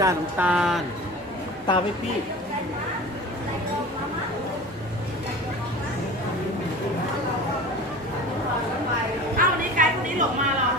จ้าขนมตาล ตาลไหม่พี่ เอ้านี่ไกด์คนนี้หลงมาเหรอ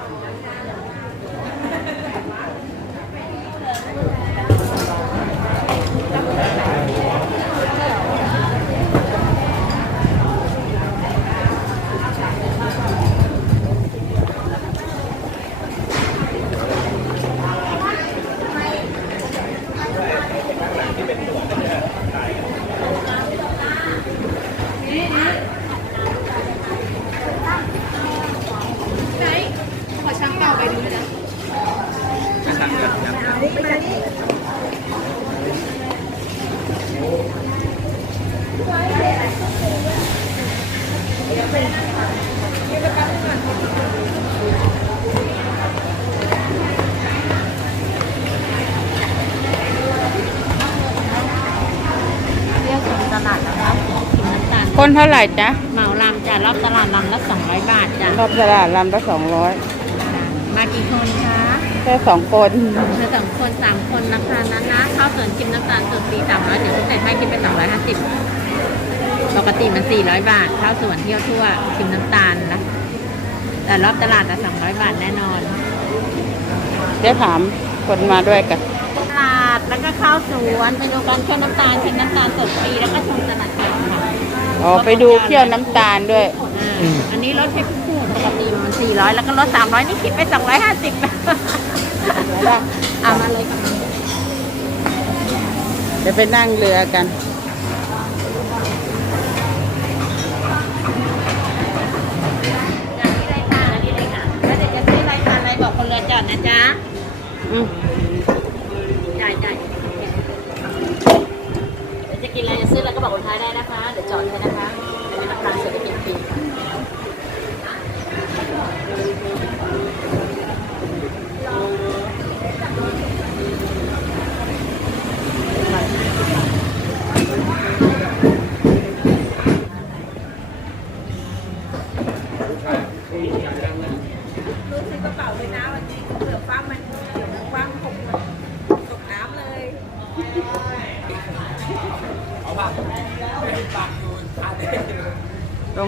ไกด์ขอช้างเปล่าไปดูนะ เรียกคนตลาดนะคะกินน้ำตาล คน เท่าไหร่จ๊ะเหมาลำจ้ะรอบตลาดลำละ200บาทจ้ะรอบตลาดลำละสองร้อยมากี่คนคะแค่สองคนมาสองคนสามคนราคานั้นนะข้าวสวนกินน้ำตาลสดปีสามร้อยเดี๋ยวพิเศษให้กินไปสองร้อยห้าสิบปกติมันสี่ร้อยบาทข้าวสวนเที่ยวทั่วกินน้ำตาลนะแต่รอบตลาดละสองร้อยบาทแน่นอนเดี๋ยวถามคนมาด้วยกันตลาดแล้วก็ข้าวสวนไปดูการเคี่ยวน้ำตาลกินน้ำตาลสดฟรีแล้วก็ชมตลาดสดค่ะ อ๋อไปดูเคี่ยวน้ำตาลด้วยอ่าอันนี้ลดให้ผู้ผู้ปกติมันสี่ร้อยแล้วก็ลดสามร้อยนี่คิดไปสองร้อยห้าสิบเอามาเลยค่ะเดี๋ยวไปนั่งเรือกันจากนี้เลยค่ะอันนี้เลยค่ะแล้วเดี๋ยวจะซื้ออะไรทานอะไรบอกคนเรือจอดนะจ๊ะ อืม จ่ายจ่ายเดี๋ยวจะ กินอะไรจะซื้ออะไรก็บอกคนท้ายได้นะคะ เดี๋ยวจอดให้นะคะเป็นราคาเศรษฐกิจปี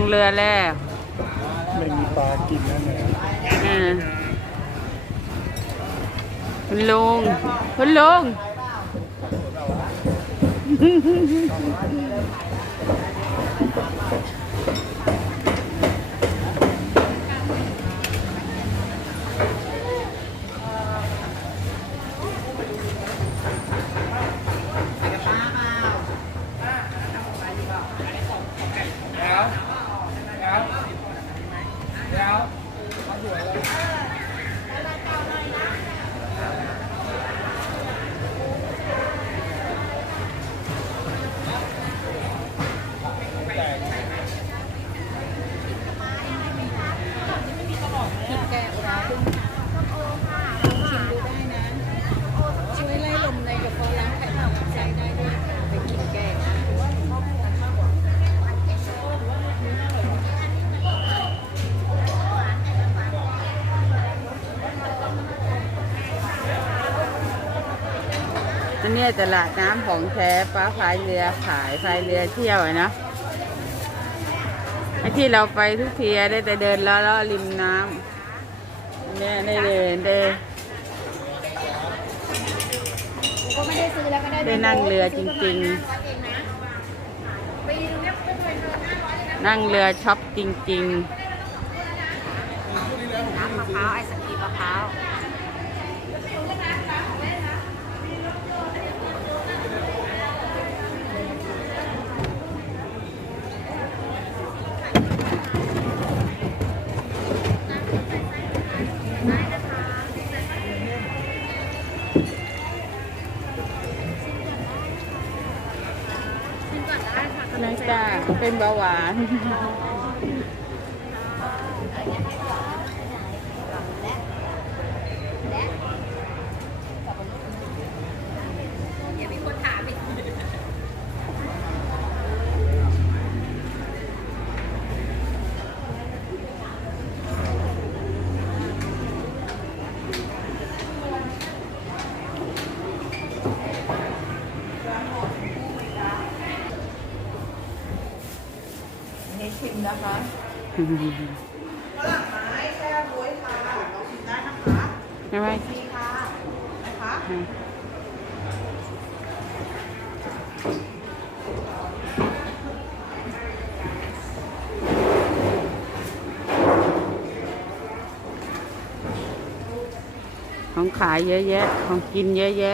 เรือแล้วไม่มีปลากินนั่นเองอ่าคุณลุงคุณลุง เนี้ยตลาดน้ำของแท้ป้าพายเรือขายพายเรือเที่ยวอะนะไอ้ที่เราไปทุกทีได้แต่เดินล้อๆริมน้ำเนี่ยได้เดินได้ก็ไม่ได้ซื้อแล้วก็ได้ได้นั่งเรือจริง ๆ นั่งเรือช็อปจริง ๆน้ำมะพร้าวไอศกรีมมะพร้าว เป็นเบาหวาน อย่ามีคนถามอีก นี่ชิมนะคะ ใช่ได้นะคะได้ไหมมีค่ะนะคะของขายเยอะแยะ ของกินเยอะแยะ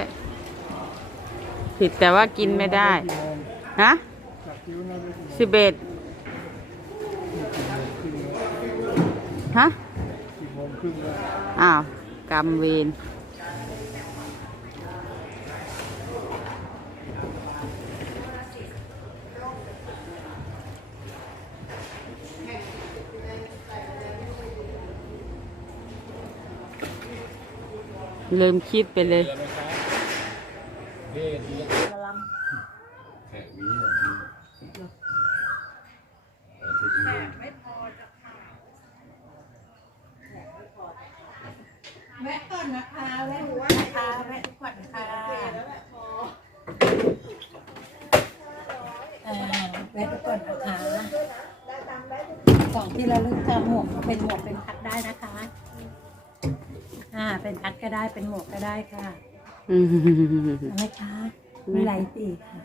ผิดแต่ว่ากินไม่ได้ ฮะสิบเอ็ดฮะ อ้าวกรรมเวรลืมคิดไปเลยวะก่ อนนะคะแวะดูว่านะคะแวะก่อนค่ะเอ่อแวะดูก่อนนะคะของที่ระลึกค่ะหมวกเป็นหมวกเป็นพัดได้นะคะ อ่า เป็นพัดก็ได้เป็นหมวกก็ได้ค่ะอืม เอาไหมคะมีหลายสีค่ะ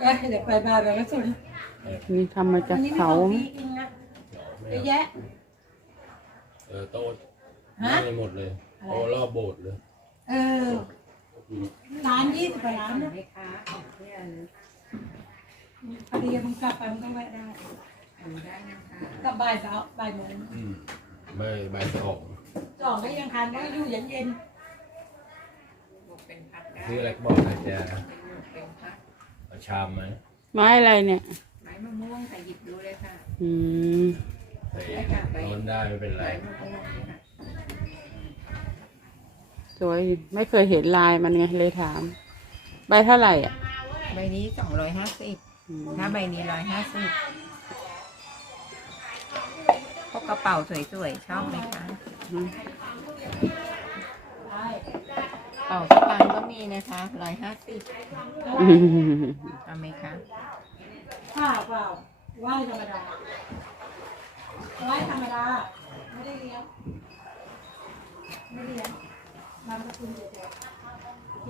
เอ้ยเดี๋ยวไปบาร์แบบก็สุดนี่ทำมาจากวันนี้ไม่เขาของพี่เองนะเยอะแยะ เออโต๊ะฮะ ไม่หมดเลยโต๊ะรอบโบสถ์เลยเออร้านยี่สิบกว่าร้านนะพอดีมึงกลับไปมึงต้องแวะได้กลับบ่ายสาวบ่ายโมงอืมไม่ใบายสองสองก็ยังทานก็อยู่เย็นเย็นซื้ออะไรก็บอกอาจจะเอา ชามไหมไม้อะไรเนี่ย ไม้มะม่วงใส่หยิบดูเลยค่ะอืม ใส่ร้อนได้ไม่เป็นไรสวยไม่เคยเห็นลายมันไงเลยถาม ใบเท่าไหร่อะใบนี้สองร้อยห้าสิบอืมถ้าใบนี้ร้อยห้าสิบพกกระเป๋าสวยๆชอบไหมคะ เป่าสตางค์ก็มีนะคะร้อยห้าสิบอืมเอาไหมคะๆเปล่าเปล่าไหว้ธรรมดาไหว้ธรรมดา ไม่ได้เลี้ยง ไม่เลี้ยงนามสกุลเฉยๆโอเค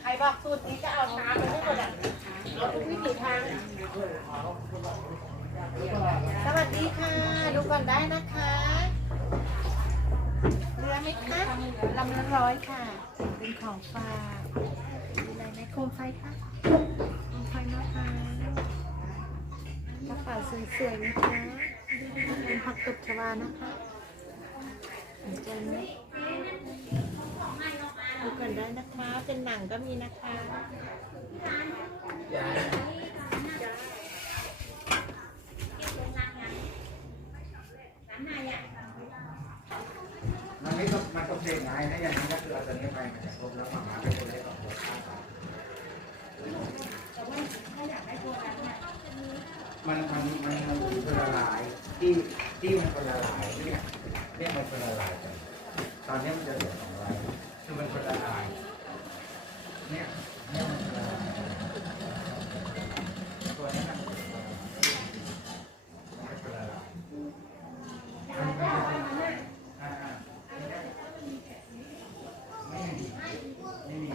ใครบอกสูตรนี้ก็เอาน้ำมันไม่หมดอะเอาทุกวิถีทาง สวัสดีค่ะ ดู ก่อนได้นะคะเรือไหมคะลำละร้อยค่ะ เป็นของฝากมีอะไรไหมโคมไฟคะโคมไฟมะพร้าวกระเป๋าสวยๆนะคะเป็นผักตบชวานะคะสนใจไหมดูก่อนได้นะคะ เป็นหนังก็มีนะคะ มันไม่ต้องมันต้อง เด็กไงถ้าอย่างนี้ก็คือเอาตัวนี้ไปมันจะครบแล้วหมาม้าก็จะได้สองตัวข้างกัวนมันมันมันมันคนละลายที่ที่มันคนละลายเนี่ยเนี่ยมันคนละลายกันตอนนี้มันจะเหลือสองลายคือมันคนละลายเนี่ยเนี่ยมันคนละลายตัวนี้มันคนละลายมันคนละลายมันไม่ใช่อ่าอ่า ไม่มีไม่มี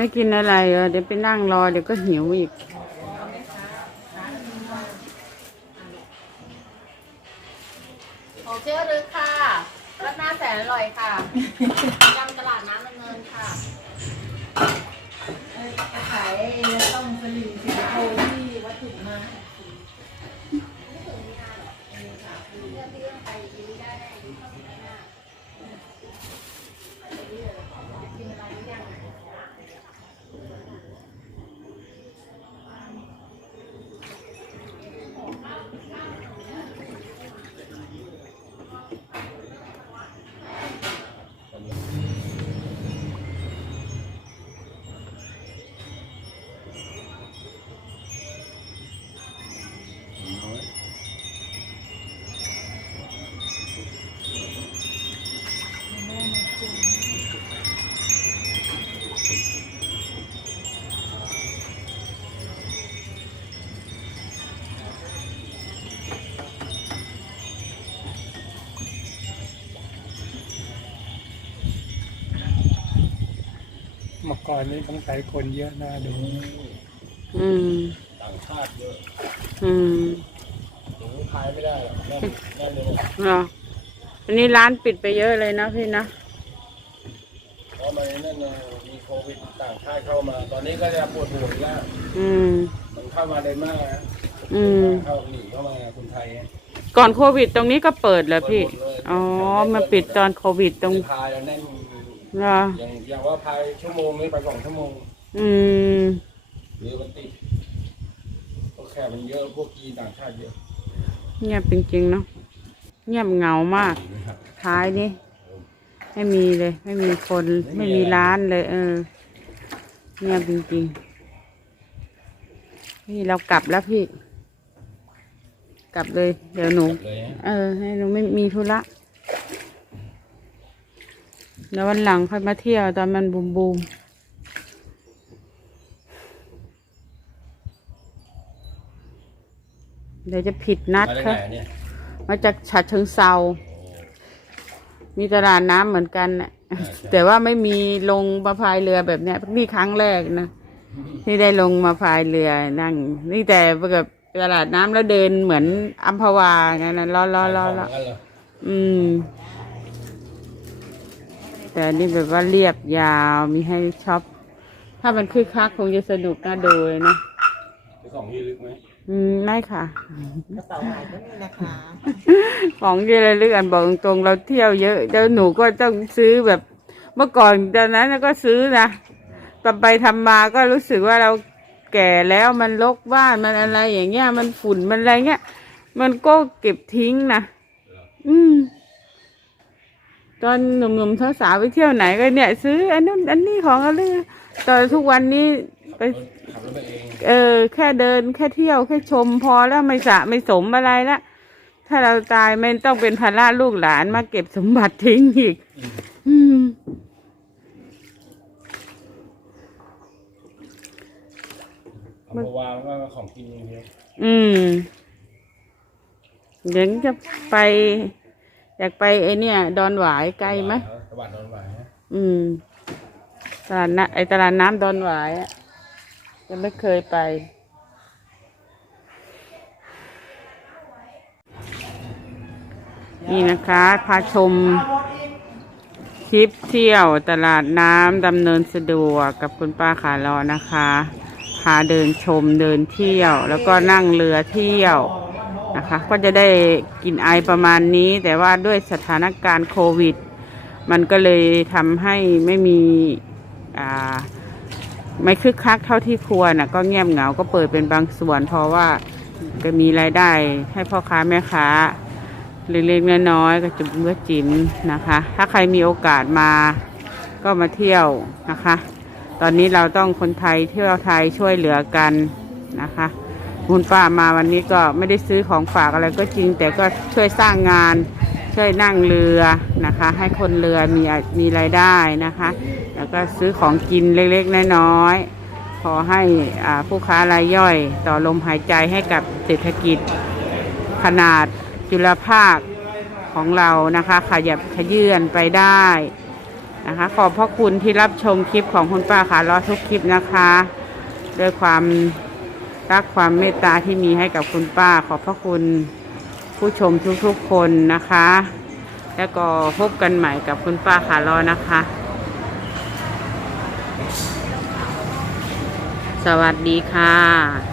ไม่กินอะไรเหรอเดี๋ยวไปนั่งรอเดี๋ยวก็หิวอีก ก่อนนี้ต้องใช้คนเยอะน่าดูอืมต่างชาติเยอะอืมหนูขายไม่ได้หรอกแน่นแน่นเลยเหรออันนี้ร้านปิดไปเยอะเลยนะพี่นะเพราะมันนั่นไงมีโควิดต่างชาติเข้ามา ตอนนี้ก็จะปวดหัวอีกแล้วอืม มันเข้ามาได้มากนะอืม เข้าหนีเข้ามาคนไทยก่อนโควิดตรงนี้ก็เปิดเหรอพี่อ๋อ มาปิดตอนโควิดตรงพายแล้วแน่น เหรออย่างอย่างว่าพายชั่วโมงนี้ไปสองชั่วโมงอืมหรือมันติดพวกแขกมันเยอะพวกกีนต่างชาติเยอะเงียบจริงๆเนาะเงียบเหงามาก ท้ายนี้ไม่มีเลย ไม่มีคนไม่มีร้านเลย เออเงียบจริงๆพี่เรากลับแล้วพี่ กลับเลย เดี๋ยวหนูเลยฮะเออ ให้หนูไม่มีธุระ แล้ววันหลังค่อยมาเที่ยวตอนมันบูมบูมเดี๋ยวจะผิดนัดมาจากค่ะไหนเนี่ยมาจากฉะเชิงเซา มีตลาดน้ำเหมือนกันน่ะแต่ว่าไม่มีลงมาพายเรือแบบเนี้ยนี่ครั้งแรกนะที่ได้ลงมาพายเรือนั่ง นี่แต่แบบตลาดน้ำแล้วเดินเหมือนอัมพวาไงนะล้อล้อล้อล้อขายของกันเหรออืม แต่อันนี่แบบว่าเรียบยาวมีให้ช็อป ถ้ามันคึกคักคงจะสนุกน่าดูเลยนะมีของที่ลึกไหมอืมไม่ค่ะ กระเป๋าใหม่ก็มีนะคะของที่ระลึกอันบอกตรงๆเราเที่ยวเยอะเดี๋ยวหนูก็ต้องซื้อแบบเมื่อก่อนตอนนั้นก็ซื้อนะทำไปทำมาก็รู้สึกว่าเราแก่แล้วมันรกบ้านมันอะไรอย่างเงี้ยมันฝุ่นมันอะไรเงี้ย มันก็เก็บทิ้งนะอืม ตอนหนุ่มๆสาวๆไปเที่ยวไหนก็เนี่ย ซื้ออันนู้นอันนี้ของอะไรตอนทุกวันนี้ไปขับรถไปเองเออแค่เดินแค่เที่ยวแค่ชมพอแล้วไม่สะไม่สมอะไรละถ้าเราตายไม่ต้องเป็นภาระลูกหลานมาเก็บสมบัติทิ้งอีก อืมอัมพวามันก็ของกินอย่างเดียวอืมเดี๋ยวจะไป อยากไปไอเนี่ย ดอนหวายไกลไหมตะวันนอนไหวฮะอืมตลาดน้ำไอตลาดน้ำดอนหวายอะยังไม่เคยไป นี่นะคะพาชมทริปเที่ยวตลาดน้ำดำเนินสะดวกกับคุณป้าขาลอนะคะ พาเดินชมเดินเที่ยว แล้วก็นั่งเรือเที่ยว นะคะ ก็จะได้กลินไอประมาณนี้ แต่ว่าด้วยสถานการณ์โควิด มันก็เลยทำให้ไม่มีไม่คึกคักเท่าที่ควรนะก็เงียบเหงาก็เปิดเป็นบางส่วน เพราะว่าก็มีรายได้ให้พ่อค้าแม่ค้าเล็กๆน้อยๆก็จุ่มเมื่อจิ๋มนะคะ ถ้าใครมีโอกาสมาก็มาเที่ยวนะคะ ตอนนี้เราต้องคนไทยเที่ยวไทยช่วยเหลือกันนะคะ คุณป้ามาวันนี้ก็ไม่ได้ซื้อของฝากอะไรก็จริง แต่ก็ช่วยสร้างงานช่วยนั่งเรือนะคะ ให้คนเรือมีมีรายได้นะคะ แล้วก็ซื้อของกินเล็กๆน้อยๆขอให้ผู้ค้ารายย่อย ต่อลมหายใจให้กับเศรษฐกิจขนาดจุลภาคของเรานะคะ ขยับขยื่นไปได้นะคะ ขอบพระคุณที่รับชมคลิปของคุณป้าขารอทุกคลิปนะคะ ด้วยความ รักความเมตตาที่มีให้กับคุณป้า ขอบพระคุณผู้ชมทุกๆคนนะคะ แล้วก็พบกันใหม่กับคุณป้าขารอนะคะ สวัสดีค่ะ